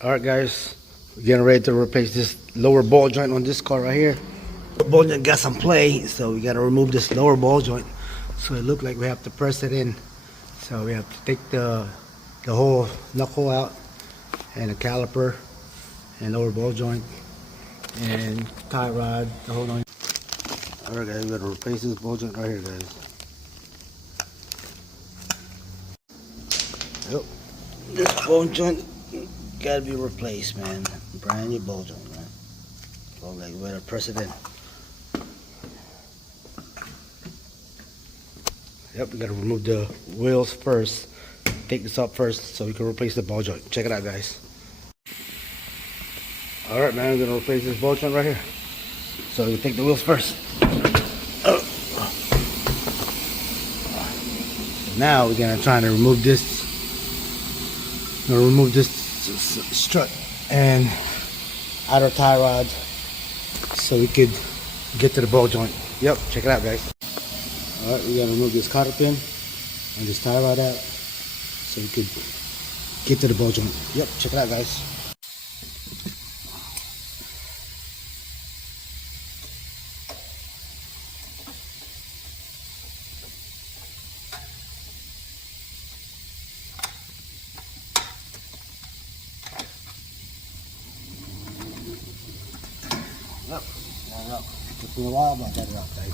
Alright guys, we're getting ready to replace this lower ball joint on this car right here. The ball joint got some play, so we gotta remove this lower ball joint. So it looked like we have to press it in. So we have to take the whole knuckle out and the caliper and lower ball joint and tie rod, the whole nine. Alright guys, we gotta replace this ball joint right here guys. Yep. This ball joint gotta be replaced, man. Brand new ball joint, man. So like we gotta press it in. Yep, we gotta remove the wheels first. Take this up first so we can replace the ball joint. Check it out guys. Alright man, we're gonna replace this ball joint right here. So we take the wheels first. Now we're gonna try to remove this. We're gonna remove this strut and outer tie rod so we could get to the ball joint. Yep, check it out guys. Alright, we gotta remove this cotter pin and this tie rod out so we could get to the ball joint. Yep, check it out guys. Yep, that up. Took me a while, but I got it up, guys.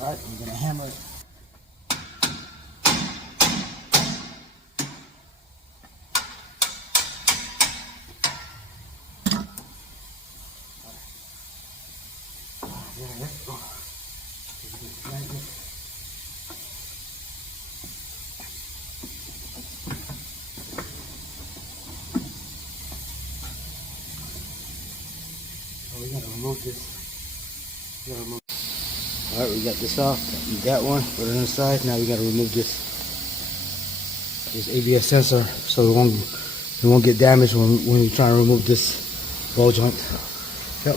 Alright, we're gonna hammer it. We gotta remove this. Alright, we got this off. We got one. Put it on the side. Now we gotta remove this ABS sensor so it won't get damaged when we try to remove this ball joint. Yep.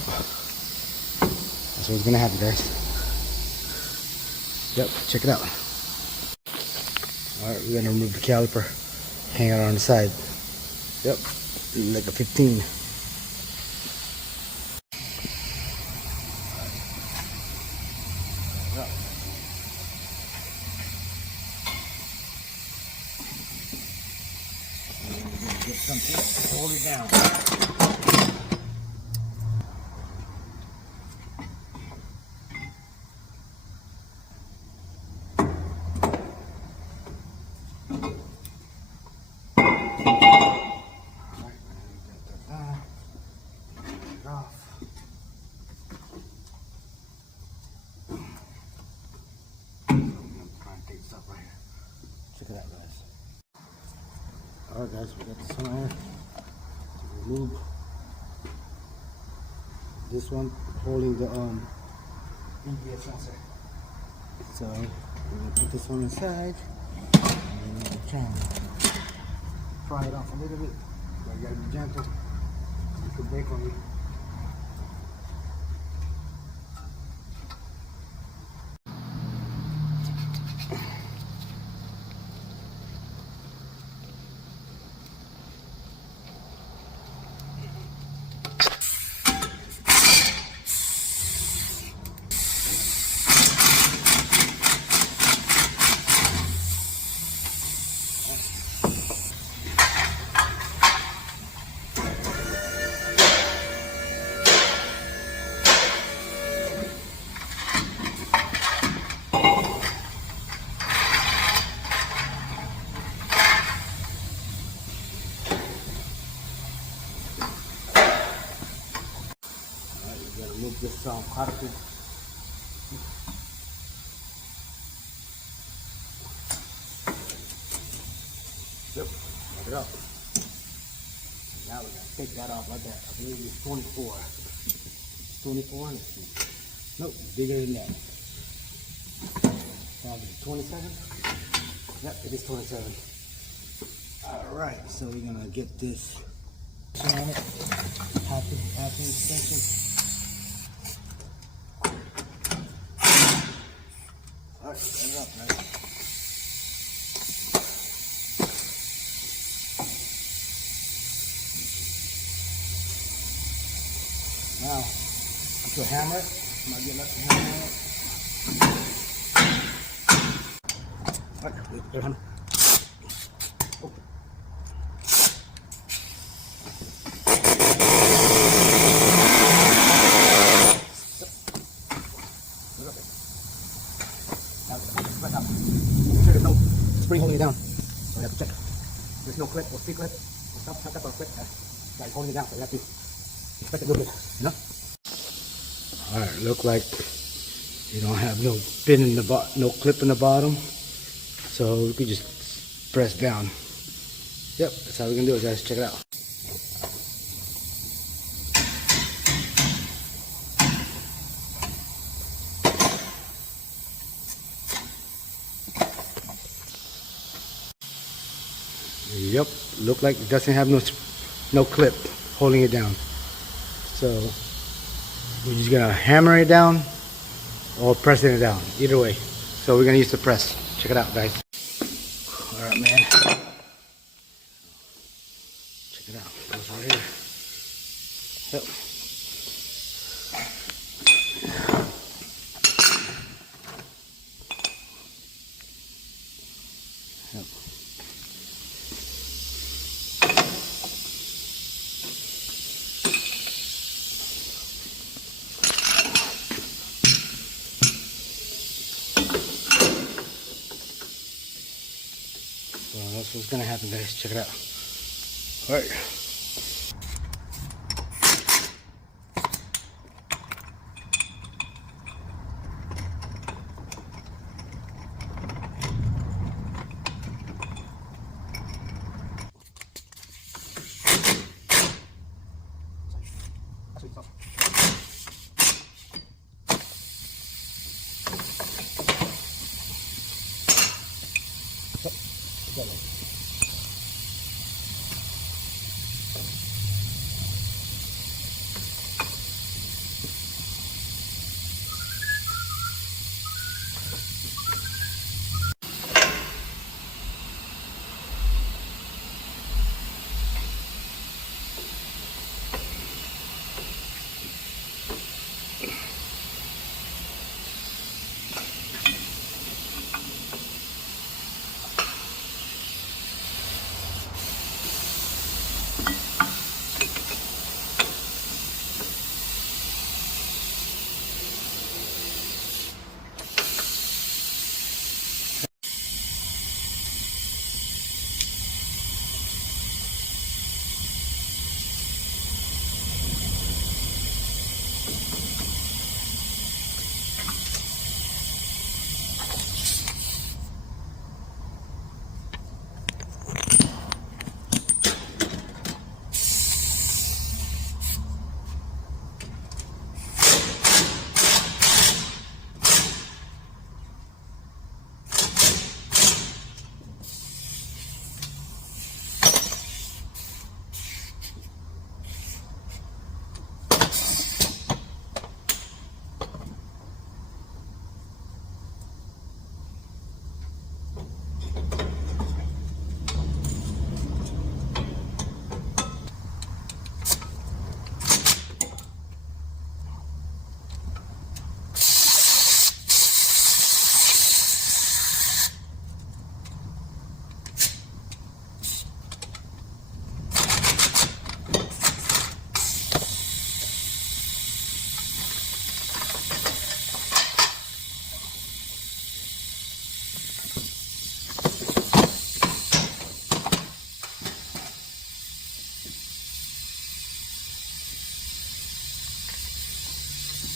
That's what's gonna happen, guys. Yep, check it out. Alright, we're gonna remove the caliper. Hang it on the side. Yep. Like a 15. Get something to hold it down. Check it out, guys. Alright guys, we got this one here to remove. This one holding the ABS sensor. So we're gonna put this one inside and we're gonna try and pry it off a little bit. But you gotta be gentle. It could break on you. Remove this cartridge. Yep, let it up. Now we're gonna take that off like that. I believe it's 24. It's 24. Let's see. Nope, bigger than that. Now it's 27. Yep, it is 27. All right, so we're gonna get this on it. Half the extension. Now, to a hammer. I'm gonna get left hammer on it. Alright, wait, hammer. Oh. There's no spring holding it down, so we have to check. There's no clip or C-clip or some type of clip that's holding it down, so we have to inspect it a little bit, you know? Alright, look like you don't have no pin in the no clip in the bottom, so we could just press down. Yep, that's how we can do it, guys. Check it out. Yep, look like it doesn't have no clip holding it down. So we're just gonna hammer it down or pressing it down, either way. So we're gonna use the press. Check it out, guys. All right, man. Check it out. Goes right here. Yep. Yep. So that's what's gonna happen, guys. Check it out. All right.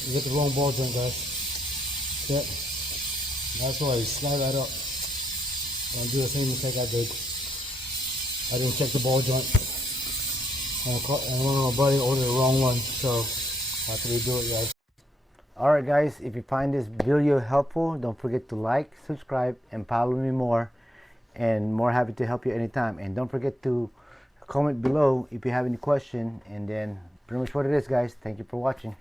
You get the wrong ball joint, guys. Yep. That's why you slide that up. Don't do the same mistake I did. I didn't check the ball joint. And one of my buddy ordered the wrong one, so I have to redo it, guys. Alright guys, if you find this video helpful, don't forget to like, subscribe, and follow me more. And more happy to help you anytime. And don't forget to comment below if you have any question. And then pretty much what it is, guys. Thank you for watching.